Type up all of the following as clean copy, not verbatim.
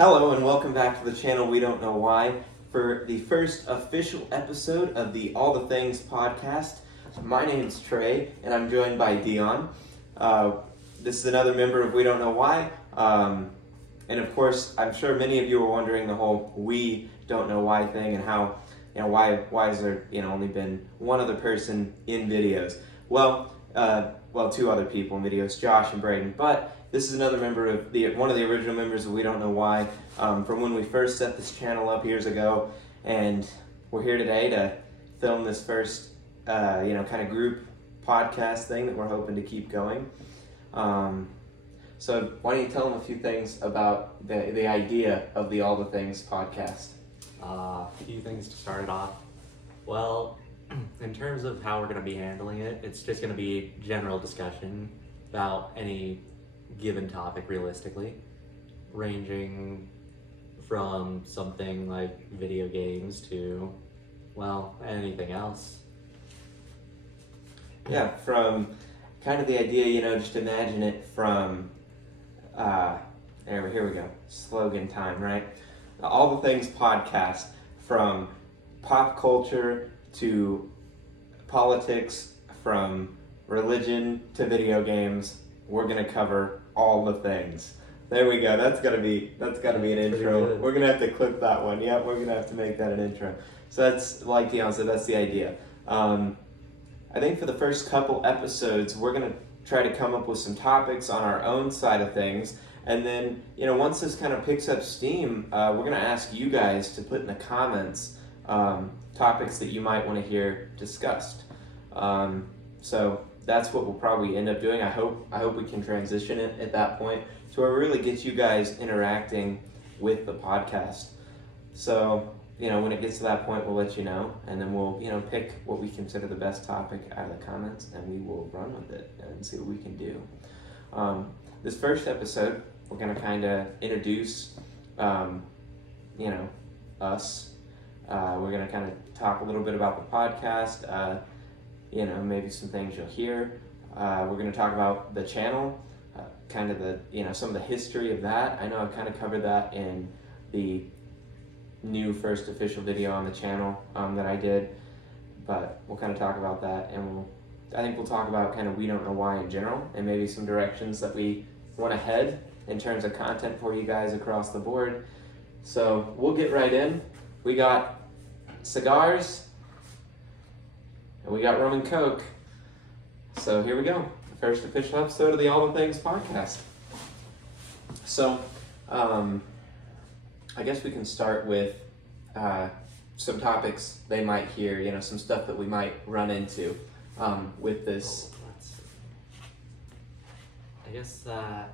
Hello and welcome back to the channel We Don't Know Why for the first official episode of the All the Things podcast. My name's Trey and I'm joined by Dion. This is another member of We Don't Know Why. And of course, I'm sure many of you are wondering the whole We Don't Know Why thing and how, why has there, only been one other person in videos? Well, two other people in videos, Josh and Braden, but this is another member of one of the original members of We Don't Know Why, from when we first set this channel up years ago, and we're here today to film this first, kind of group podcast thing that we're hoping to keep going. So why don't you tell them a few things about the idea of the All the Things podcast? A few things to start it off. Well, in terms of how we're going to be handling it, it's just going to be general discussion about any given topic realistically, ranging from something like video games to, anything else. Yeah, from kind of the idea, just imagine it from, here we go, slogan time, right? All the Things podcast, from pop culture to politics, from religion to video games. We're gonna cover all the things. There we go. That's gotta be an intro. We're gonna have to clip that one. Yeah, we're gonna have to make that an intro. So that's, like Dion said, that's the idea. I think for the first couple episodes, we're gonna try to come up with some topics on our own side of things, and then once this kind of picks up steam, we're gonna ask you guys to put in the comments topics that you might want to hear discussed. So that's what we'll probably end up doing. I hope we can transition it at that point to where we really get you guys interacting with the podcast. So, when it gets to that point, we'll let you know, and then we'll, pick what we consider the best topic out of the comments, and we will run with it and see what we can do. This first episode, we're going to kind of introduce, us. We're going to kind of talk a little bit about the podcast, maybe some things you'll hear. We're going to talk about the channel, kind of some of the history of that. I know I've kind of covered that in the new first official video on the channel that I did, but we'll kind of talk about that, and I think we'll talk about kind of We Don't Know Why in general, and maybe some directions that we want to head in terms of content for you guys across the board. So we'll get right in. We got cigars, and we got rum and coke. So here we go, the first official episode of the All the Things podcast. So, I guess we can start with some topics they might hear, some stuff that we might run into with this. I guess I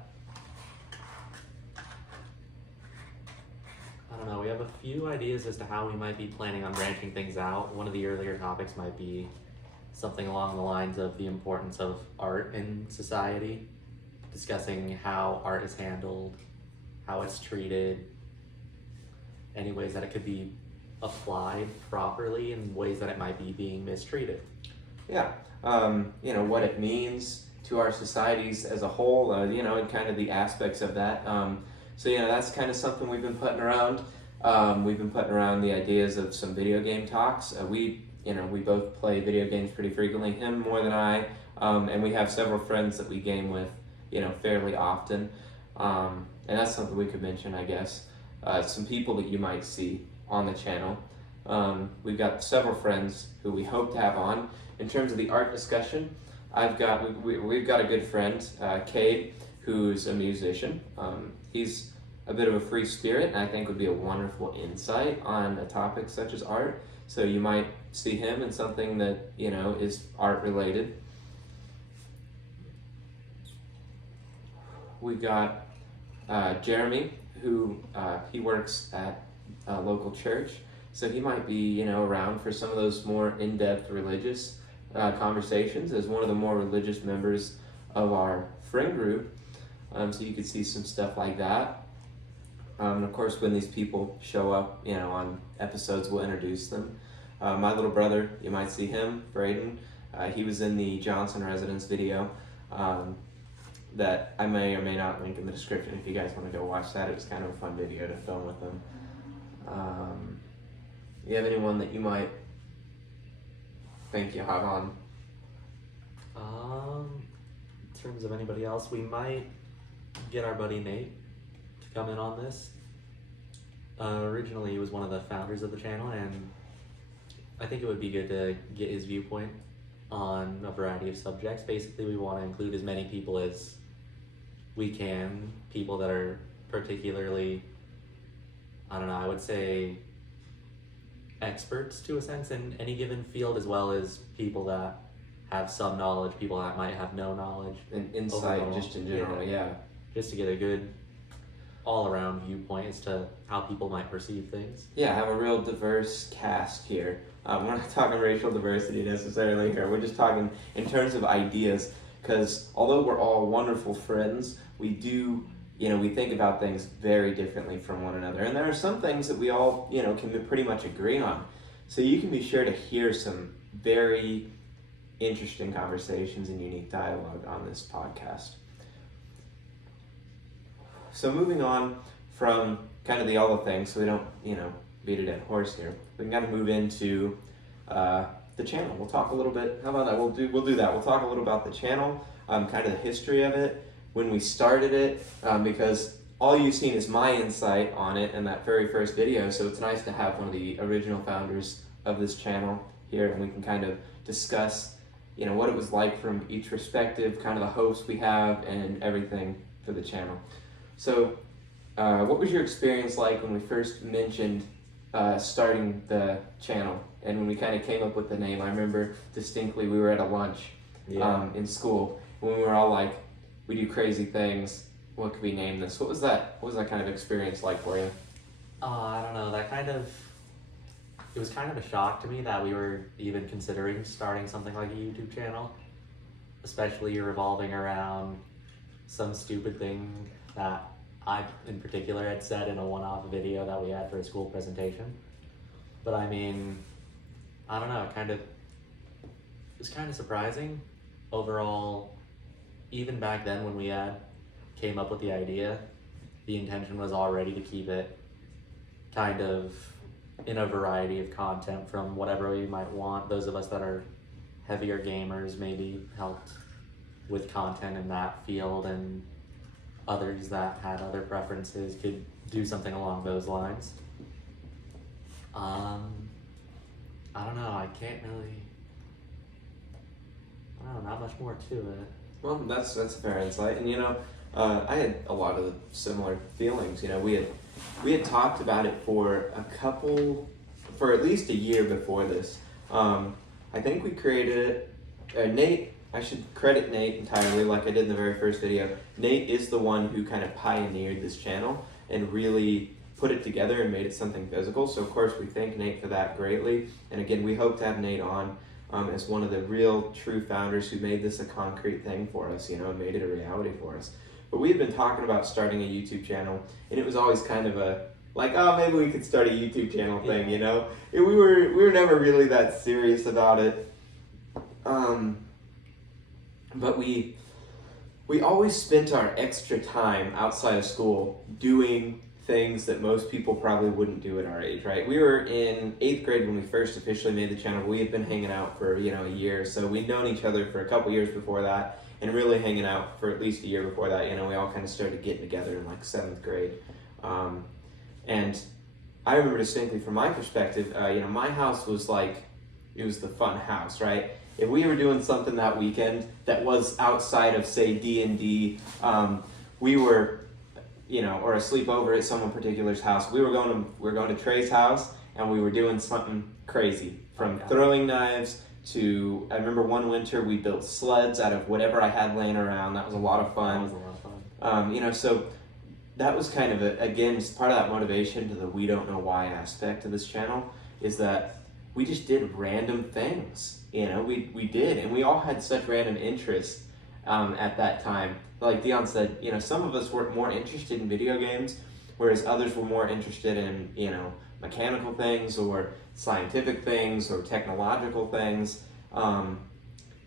don't know, we have a few ideas as to how we might be planning on branching things out. One of the earlier topics might be something along the lines of the importance of art in society, discussing how art is handled, how it's treated, any ways that it could be applied properly and ways that it might be being mistreated. Yeah, what it means to our societies as a whole, and kind of the aspects of that. So that's kind of something we've been putting around. We've been putting around the ideas of some video game talks. We both play video games pretty frequently, him more than I, and we have several friends that we game with, fairly often. And that's something we could mention, I guess. Some people that you might see on the channel. We've got several friends who we hope to have on. In terms of the art discussion, we've got a good friend, Cade, who's a musician. He's a bit of a free spirit, and I think would be a wonderful insight on a topic such as art. So you might see him in something that, is art related. We've got Jeremy, who he works at a local church. So he might be, around for some of those more in-depth religious conversations as one of the more religious members of our friend group. So you could see some stuff like that. And of course, when these people show up, on episodes, we'll introduce them. My little brother, you might see him, Braden. He was in the Johnson residence video. that I may or may not link in the description if you guys want to go watch that. It was kind of a fun video to film with them. You have anyone that you might think you have on? In terms of anybody else, we might get our buddy Nate to come in on this. Originally, he was one of the founders of the channel, and I think it would be good to get his viewpoint on a variety of subjects. Basically, we want to include as many people as we can, people that are particularly, I don't know, I would say experts to a sense in any given field, as well as people that have some knowledge, people that might have no knowledge. And insight, overall. just in general, yeah. Just to get a good all-around viewpoint as to how people might perceive things. Yeah, have a real diverse cast here. We're not talking racial diversity necessarily here. We're just talking in terms of ideas, because although we're all wonderful friends, we do, we think about things very differently from one another. And there are some things that we all, can pretty much agree on. So you can be sure to hear some very interesting conversations and unique dialogue on this podcast. So moving on from kind of the other things, so we don't, beat a dead horse here, we can kind of move into the channel. We'll talk a little bit. How about that? We'll do that. We'll talk a little about the channel, kind of the history of it, when we started it, because all you've seen is my insight on it in that very first video. So it's nice to have one of the original founders of this channel here, and we can kind of discuss, what it was like from each perspective, kind of the hosts we have, and everything for the channel. So, what was your experience like when we first mentioned starting the channel, and when we kind of came up with the name? I remember distinctly we were at a lunch in school when we were all like, we do crazy things, what could we name this? What was that kind of experience like for you? I don't know, it was kind of a shock to me that we were even considering starting something like a YouTube channel, especially revolving around some stupid thing that I, in particular, had said in a one-off video that we had for a school presentation. But I mean, I don't know, it was kind of surprising. Overall, even back then when we came up with the idea, the intention was already to keep it kind of in a variety of content from whatever we might want. Those of us that are heavier gamers maybe helped with content in that field, and others that had other preferences could do something along those lines. I don't know, not much more to it. Well, that's a fair insight, and I had a lot of similar feelings. We had talked about it for at least a year before this. I think we created it. Nate, I should credit Nate entirely, like I did in the very first video. Nate is the one who kind of pioneered this channel and really put it together and made it something physical. So of course we thank Nate for that greatly. And again, we hope to have Nate on as one of the real true founders who made this a concrete thing for us, and made it a reality for us. But we've been talking about starting a YouTube channel, and it was always kind of maybe we could start a YouTube channel thing, We were never really that serious about it. But we always spent our extra time outside of school doing things that most people probably wouldn't do at our age, right? We were in 8th grade when we first officially made the channel. We had been hanging out for, a year. So we'd known each other for a couple years before that, and really hanging out for at least a year before that. We all kind of started getting together in 7th grade. And I remember distinctly from my perspective, my house was it was the fun house, right? If we were doing something that weekend that was outside of, say, D&D, we were, or a sleepover at someone particular's house. We were going to Trey's house, and we were doing something crazy, from throwing knives to, I remember one winter we built sleds out of whatever I had laying around. That was a lot of fun. So that was kind of again, part of that motivation to the we don't know why aspect of this channel, is that we just did random things. We did, and we all had such random interests at that time. Like Dion said, some of us were more interested in video games, whereas others were more interested in, mechanical things or scientific things or technological things.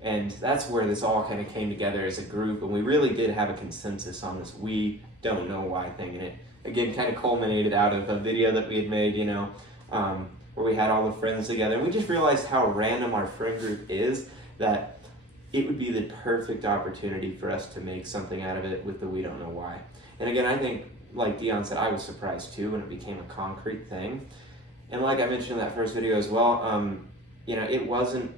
And that's where this all kind of came together as a group, and we really did have a consensus on this "we don't know why" thing. And it again kind of culminated out of a video that we had made, where we had all the friends together, and we just realized how random our friend group is, that it would be the perfect opportunity for us to make something out of it with the "we don't know why." And again, I think, like Dion said, I was surprised too when it became a concrete thing. And like I mentioned in that first video as well, it wasn't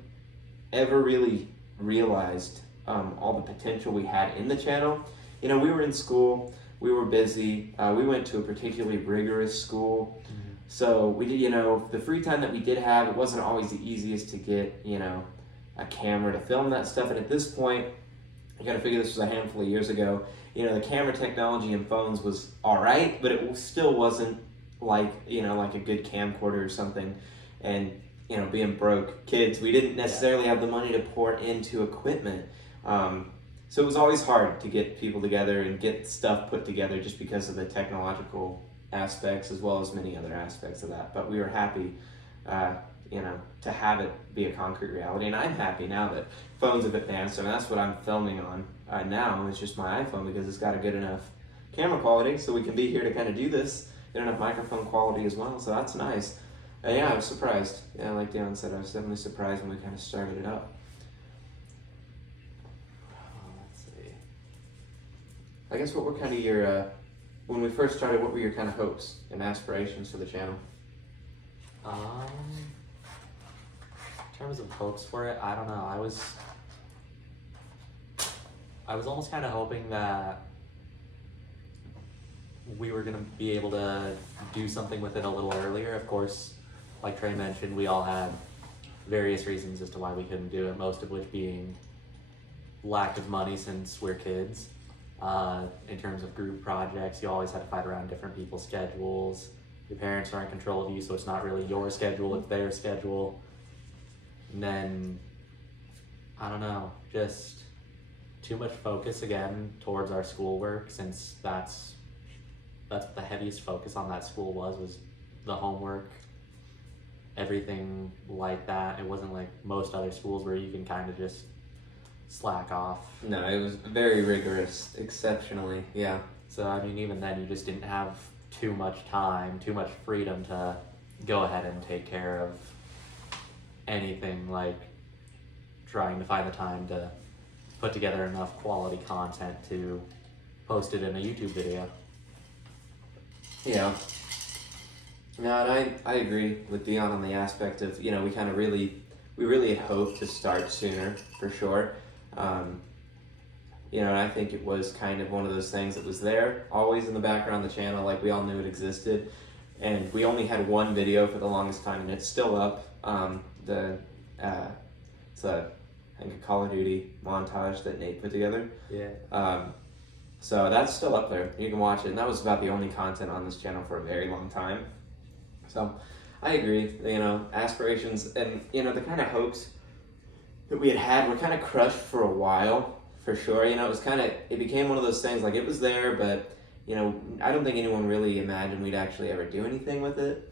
ever really realized all the potential we had in the channel. We were in school, we were busy, we went to a particularly rigorous school. Mm-hmm. So we did, the free time that we did have, it wasn't always the easiest to get, a camera to film that stuff. And at this point, you got to figure this was a handful of years ago. The camera technology in phones was all right, but it still wasn't like a good camcorder or something. And being broke kids, we didn't necessarily have the money to pour into equipment. So it was always hard to get people together and get stuff put together just because of the technological aspects as well as many other aspects of that. But we were happy, to have it be a concrete reality. And I'm happy now that phones have advanced. I mean, that's what I'm filming on now. It's just my iPhone because it's got a good enough camera quality so we can be here to kind of do this. Good enough microphone quality as well, so that's nice. I was surprised. Yeah, like Dion said, I was definitely surprised when we kind of started it up. Let's see. I guess what were kind of your, when we first started, what were your kind of hopes and aspirations for the channel? In terms of hopes for it, I don't know. I was almost kind of hoping that we were going to be able to do something with it a little earlier. Of course, like Trey mentioned, we all had various reasons as to why we couldn't do it, most of which being lack of money since we're kids. In terms of group projects, you always had to fight around different people's schedules. Your parents are in control of you, so it's not really your schedule, it's their schedule. And then, I don't know, just too much focus again towards our schoolwork, since that's what the heaviest focus on that school was the homework, everything like that. It wasn't like most other schools where you can kind of just slack off. No, it was very rigorous, exceptionally, yeah. So, I mean, even then, you just didn't have too much time, too much freedom to go ahead and take care of anything like trying to find the time to put together enough quality content to post it in a YouTube video. Yeah. No, and I agree with Dion on the aspect of, we really had hoped to start sooner, for sure. And I think it was kind of one of those things that was there, always in the background of the channel, like we all knew it existed. And we only had one video for the longest time, and it's still up. It's I think a Call of Duty montage that Nate put together. Yeah. So that's still up there. You can watch it, and that was about the only content on this channel for a very long time. So I agree, aspirations and, the kind of hopes that we had were kind of crushed for a while, for sure. It became one of those things, like it was there, but, I don't think anyone really imagined we'd actually ever do anything with it.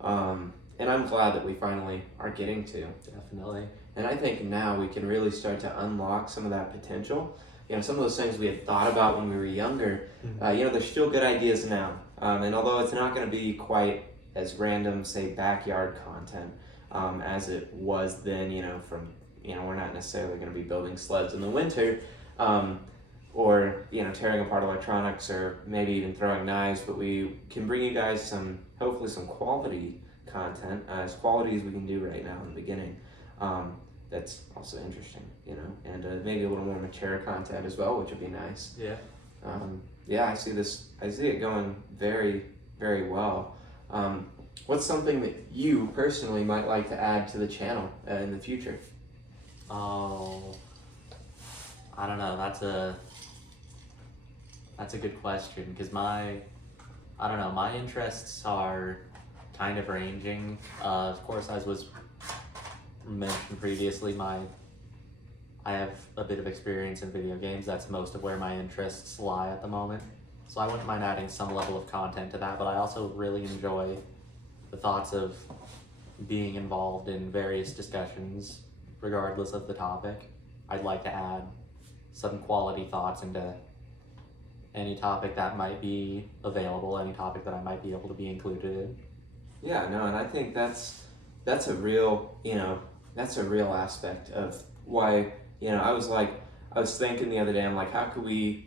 And I'm glad that we finally are getting to. Definitely. And I think now we can really start to unlock some of that potential. Some of those things we had thought about when we were younger, there's still good ideas now. And although it's not going to be quite as random, say, backyard content as it was then, we're not necessarily going to be building sleds in the winter or, tearing apart electronics or maybe even throwing knives, but we can bring you guys hopefully some quality content, as quality as we can do right now in the beginning. That's also interesting, and maybe a little more mature content as well, which would be nice. Yeah. I see it going very, very well. What's something that you personally might like to add to the channel in the future? Oh, I don't know. That's a good question, because my interests are kind of ranging. Of course, as was mentioned previously, I have a bit of experience in video games. That's most of where my interests lie at the moment. So I wouldn't mind adding some level of content to that, but I also really enjoy the thoughts of being involved in various discussions, regardless of the topic. I'd like to add some quality thoughts into any topic that might be available, any topic that I might be able to be included in. Yeah, no, and I think that's a real, that's a real aspect of why, I was thinking the other day, I'm like, how could we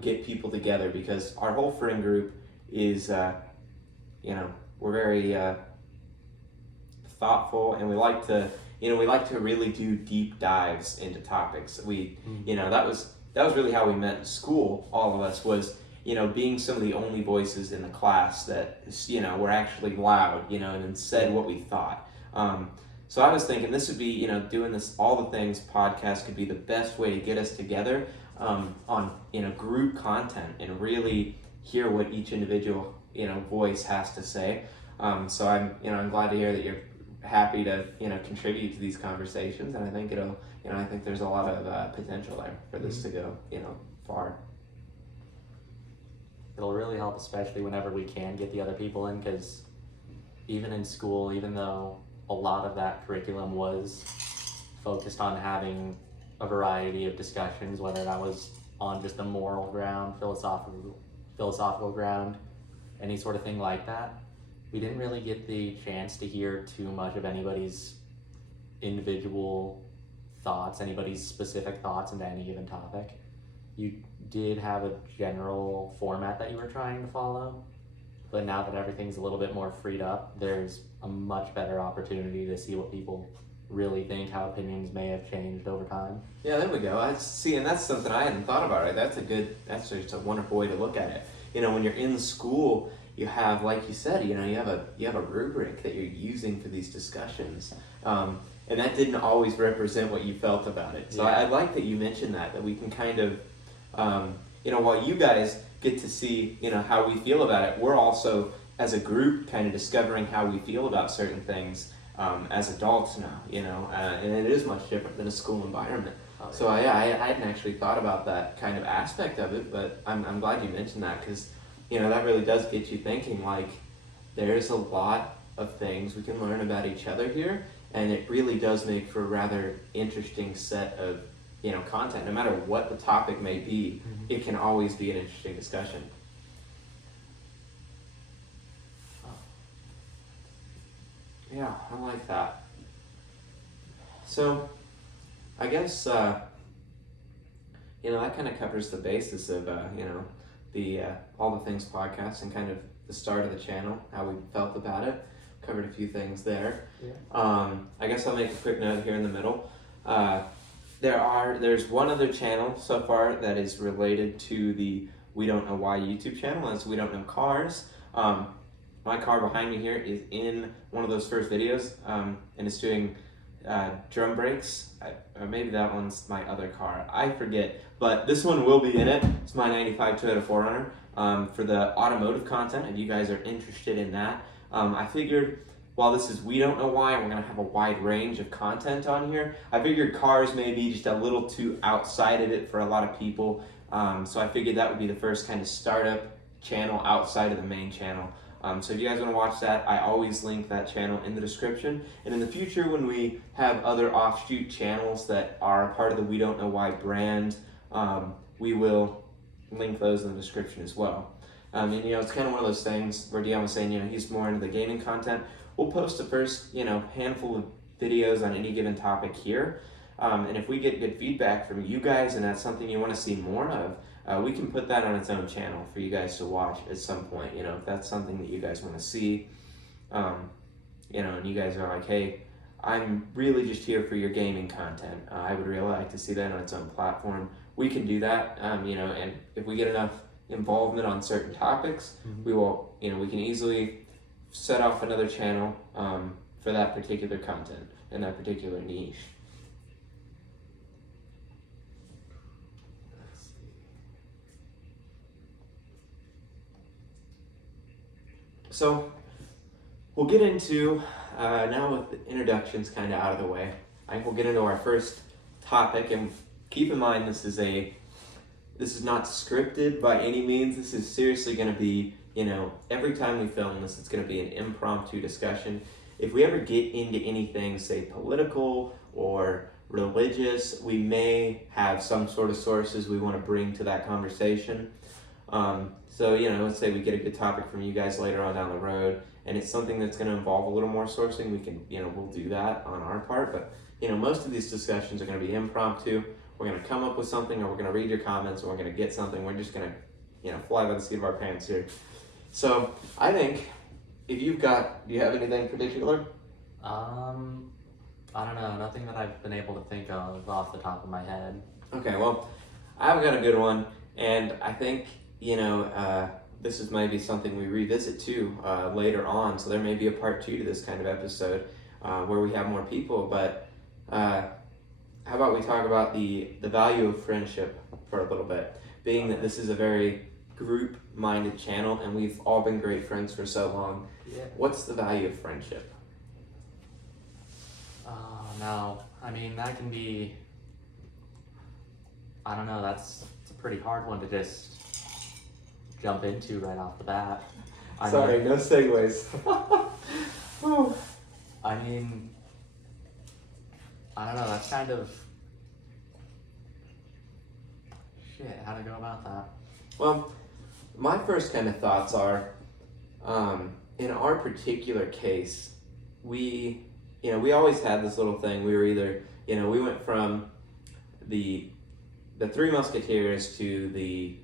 get people together? Because our whole friend group is, we're very thoughtful, and we like to really do deep dives into topics. That was really how we met in school. All of us was, being some of the only voices in the class that, were actually loud, and then said what we thought. So I was thinking this would be, doing this All the Things podcast could be the best way to get us together on, group content and really hear what each individual, voice has to say. So I'm glad to hear that you're happy to, contribute to these conversations, and I think I think there's a lot of potential there for this to go, far. It'll really help, especially whenever we can get the other people in, because even in school, even though a lot of that curriculum was focused on having a variety of discussions, whether that was on just a moral ground, philosophical ground, any sort of thing like that, we didn't really get the chance to hear too much of anybody's individual thoughts, anybody's specific thoughts into any given topic. You did have a general format that you were trying to follow, but now that everything's a little bit more freed up, there's a much better opportunity to see what people really think, how opinions may have changed over time. Yeah, there we go. And that's something I hadn't thought about. Right? That's just a wonderful way to look at it. When you're in school, you have, like you said, you have a rubric that you're using for these discussions, and that didn't always represent what you felt about it. So Yeah. I like that you mentioned that we can kind of, while you guys get to see, how we feel about it, we're also, as a group, kind of discovering how we feel about certain things as adults now, and it is much different than a school environment. Oh, yeah. So I hadn't actually thought about that kind of aspect of it, but I'm glad you mentioned that, because, that really does get you thinking, like, there's a lot of things we can learn about each other here, and it really does make for a rather interesting set of, content. No matter what the topic may be, it can always be an interesting discussion. Yeah, I like that. So, I guess, that kind of covers the basis of, the All the Things podcast and kind of the start of the channel, how we felt about it. Covered a few things there. Yeah. I guess I'll make a quick note here in the middle. There's one other channel so far that is related to the We Don't Know Why YouTube channel. That's We Don't Know Cars. My car behind me here is in one of those first videos, and it's doing drum brakes. Or maybe that one's my other car. I forget. But this one will be in it. It's my 95 Toyota 4Runner. For the automotive content, if you guys are interested in that. I figured, while this is We Don't Know Why, we're going to have a wide range of content on here. I figured cars may be just a little too outside of it for a lot of people. So I figured that would be the first kind of startup channel outside of the main channel. So if you guys want to watch that, I always link that channel in the description. And in the future, when we have other offshoot channels that are part of the We Don't Know Why brand, we will link those in the description as well. And it's kind of one of those things where Dion was saying, he's more into the gaming content. We'll post the first, handful of videos on any given topic here. And if we get good feedback from you guys and that's something you want to see more of, we can put that on its own channel for you guys to watch at some point. If that's something that you guys want to see, and you guys are like, hey, I'm really just here for your gaming content. I would really like to see that on its own platform. We can do that, and if we get enough involvement on certain topics, we will, we can easily set off another channel for that particular content and that particular niche. So we'll get into, now with the introductions kind of out of the way, I think we'll get into our first topic, and keep in mind this is not scripted by any means. This is seriously going to be, every time we film this, it's going to be an impromptu discussion. If we ever get into anything, say political or religious. We may have some sort of sources we want to bring to that conversation. So, let's say we get a good topic from you guys later on down the road, and it's something that's going to involve a little more sourcing. We can, we'll do that on our part. But, most of these discussions are going to be impromptu. We're going to come up with something, or we're going to read your comments, and we're going to get something. We're just going to, fly by the seat of our pants here. So, I think if do you have anything in particular? I don't know, nothing that I've been able to think of off the top of my head. Okay, well, I've got a good one, and I think, this is maybe something we revisit too later on, so there may be a part 2 to this kind of episode where we have more people, but how about we talk about the value of friendship for a little bit, being that this is a very group-minded channel, and we've all been great friends for so long. Yeah. What's the value of friendship? No, I mean, that can be, I don't know, it's a pretty hard one to just jump into right off the bat. Sorry, no segues. I mean, I don't know, that's kind of, shit, how to go about that? Well, my first kind of thoughts are, in our particular case, we always had this little thing. We were either, we went from the Three Musketeers to the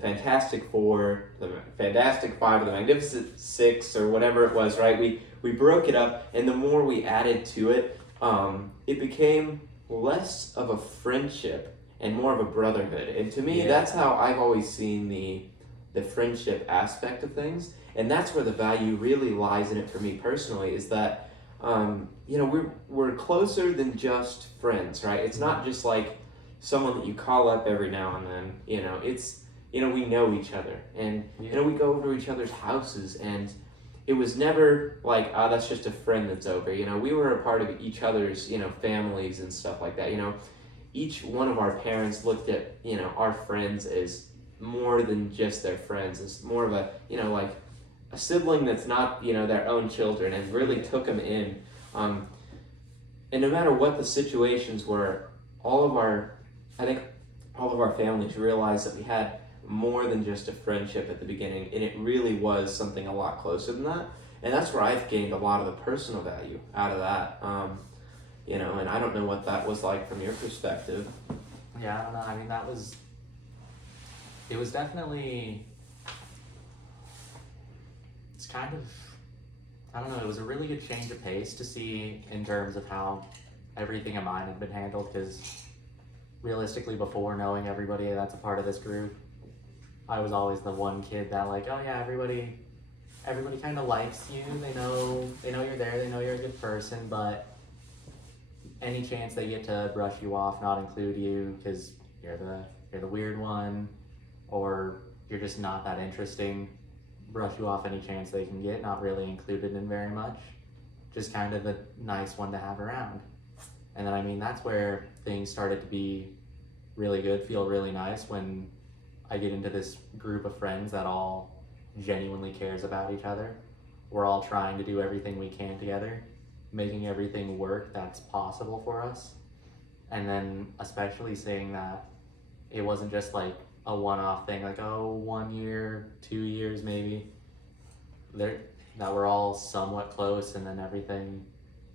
Fantastic Four, the Fantastic Five, or the Magnificent Six, or whatever it was, right? We broke it up, and the more we added to it, it became less of a friendship and more of a brotherhood. And to me, that's how I've always seen the friendship aspect of things. And that's where the value really lies in it for me personally, is that, we're closer than just friends, right? It's not just like someone that you call up every now and then, it's, we know each other, and, we go over to each other's houses, and it was never like, that's just a friend that's over, we were a part of each other's, families and stuff like that, each one of our parents looked at, our friends as more than just their friends. It's more of a, a sibling that's not, their own children, and really took them in. And no matter what the situations were, I think all of our families realized that we had more than just a friendship at the beginning, and it really was something a lot closer than that. And that's where I've gained a lot of the personal value out of that. And I don't know what that was like from your perspective. Yeah, I don't know. I mean, it was definitely, it's kind of, I don't know, it was a really good change of pace to see in terms of how everything of mine had been handled, because realistically, before knowing everybody that's a part of this group, I was always the one kid that oh yeah, everybody kind of likes you, they know you're there, they know you're a good person, but any chance they get to brush you off, not include you because you're the weird one, or you're just not that interesting, brush you off any chance they can get, not really included in very much, just kind of the nice one to have around. And then, I mean, that's where things started to be really good, feel really nice, when I get into this group of friends that all genuinely cares about each other. We're all trying to do everything we can together, making everything work that's possible for us. And then especially seeing that it wasn't just a one-off thing, 1 year, 2 years maybe, that we're all somewhat close, and then everything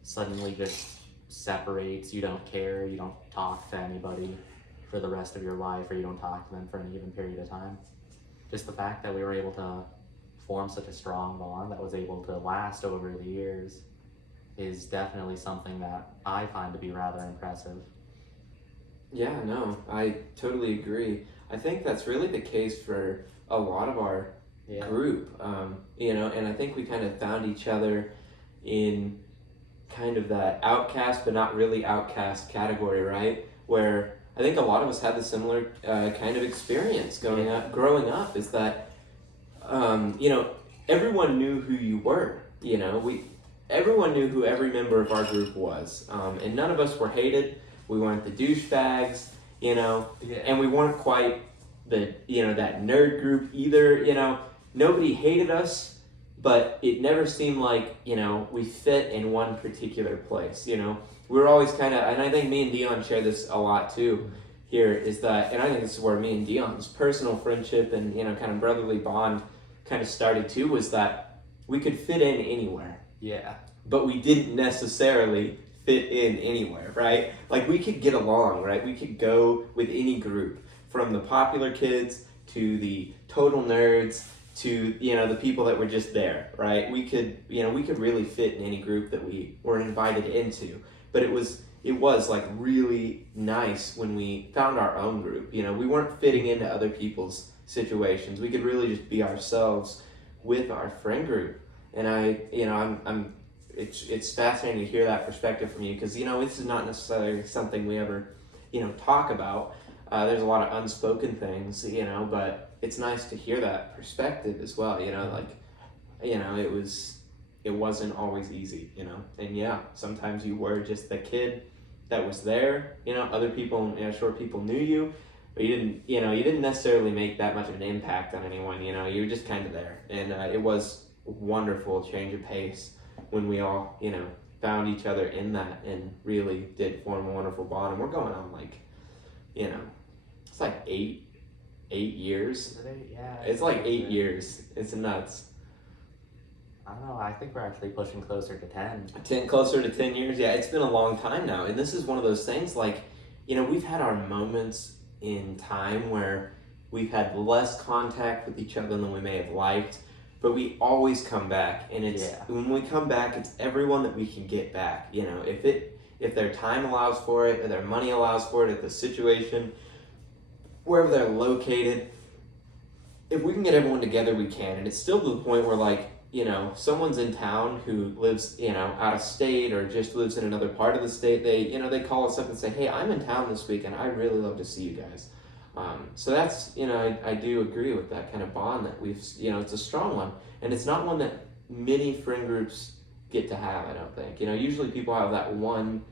suddenly just separates. You don't care, you don't talk to anybody for the rest of your life, or you don't talk to them for any given period of time. Just the fact that we were able to form such a strong bond that was able to last over the years is definitely something that I find to be rather impressive. Yeah, no, I totally agree. I think that's really the case for a lot of our group, and I think we kind of found each other in kind of that outcast but not really outcast category, right? Where I think a lot of us had the similar kind of experience growing up, is that, everyone knew who you were, everyone knew who every member of our group was, and none of us were hated. We weren't the douchebags, and we weren't quite the, that nerd group either, nobody hated us, but it never seemed like, we fit in one particular place, We were always kind of, and I think me and Dion share this a lot too here, is that, and I think this is where me and Dion's personal friendship and, kind of brotherly bond kind of started too, was that we could fit in anywhere. Yeah. But we didn't necessarily fit in anywhere, right? Like we could get along, right? We could go with any group, from the popular kids to the total nerds to the people that were just there, right? We could really fit in any group that we were invited into. But it was like really nice when we found our own group. We weren't fitting into other people's situations. We could really just be ourselves with our friend group. And it's fascinating to hear that perspective from you, because this is not necessarily something we ever talk about. There's a lot of unspoken things, but it's nice to hear that perspective as well. It wasn't always easy, and sometimes you were just the kid that was there. Other people, sure, people knew you, but you didn't necessarily make that much of an impact on anyone. You were just kind of there, and it was a wonderful change of pace when we all, found each other in that and really did form a wonderful bond. And we're going on it's like 8 years. Yeah. It's like 8 years. It's nuts. I don't know. I think we're actually pushing closer to 10. Closer to 10 years. Yeah, it's been a long time now. And this is one of those things, like, we've had our moments in time where we've had less contact with each other than we may have liked, but we always come back. And when we come back, it's everyone that we can get back. If their time allows for it, or their money allows for it, if the situation, wherever they're located, if we can get everyone together, we can. And it's still to the point where, like, someone's in town who lives, out of state or just lives in another part of the state, they call us up and say, hey, I'm in town this week and I'd really love to see you guys. So that's, I do agree with that kind of bond that we've, it's a strong one. And it's not one that many friend groups get to have, I don't think. Usually people have that one,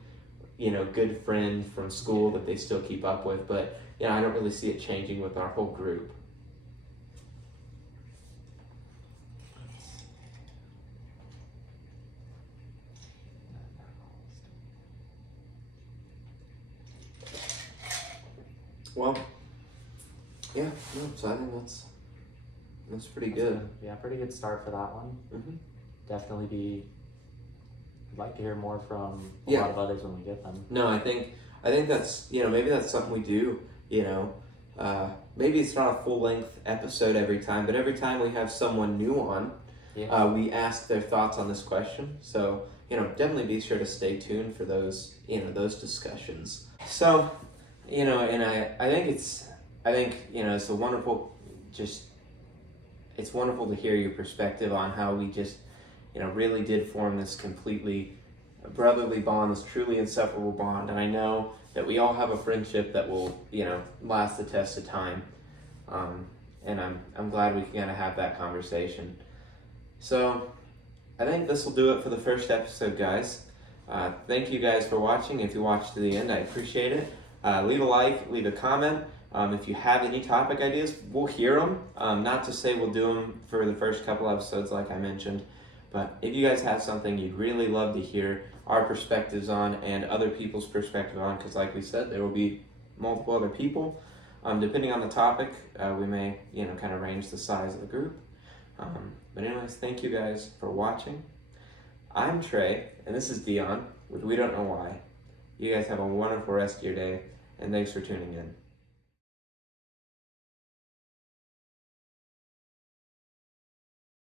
good friend from school that they still keep up with, but, I don't really see it changing with our whole group. Well, yeah, no, so I think that's pretty good. Pretty good start for that one. Mm-hmm. Definitely I'd like to hear more from a lot of others when we get them. No, I think that's, maybe that's something we do, maybe it's not a full length episode every time, but every time we have someone new on, we ask their thoughts on this question. So, definitely be sure to stay tuned for those, those discussions. So, and I think it's a wonderful, it's wonderful to hear your perspective on how we just, really did form this completely brotherly bond, this truly inseparable bond. And I know that we all have a friendship that will, last the test of time. And I'm glad we can kind of have that conversation. So I think this will do it for the first episode, guys. Thank you guys for watching. If you watched to the end, I appreciate it. Leave a like, leave a comment. If you have any topic ideas, we'll hear them. Not to say we'll do them for the first couple episodes like I mentioned, but if you guys have something you'd really love to hear our perspectives on and other people's perspective on, because like we said, there will be multiple other people. Depending on the topic, we may, kind of range the size of the group. But anyways, thank you guys for watching. I'm Trey, and this is Dion with We Don't Know Why. You guys have a wonderful rest of your day, and thanks for tuning in.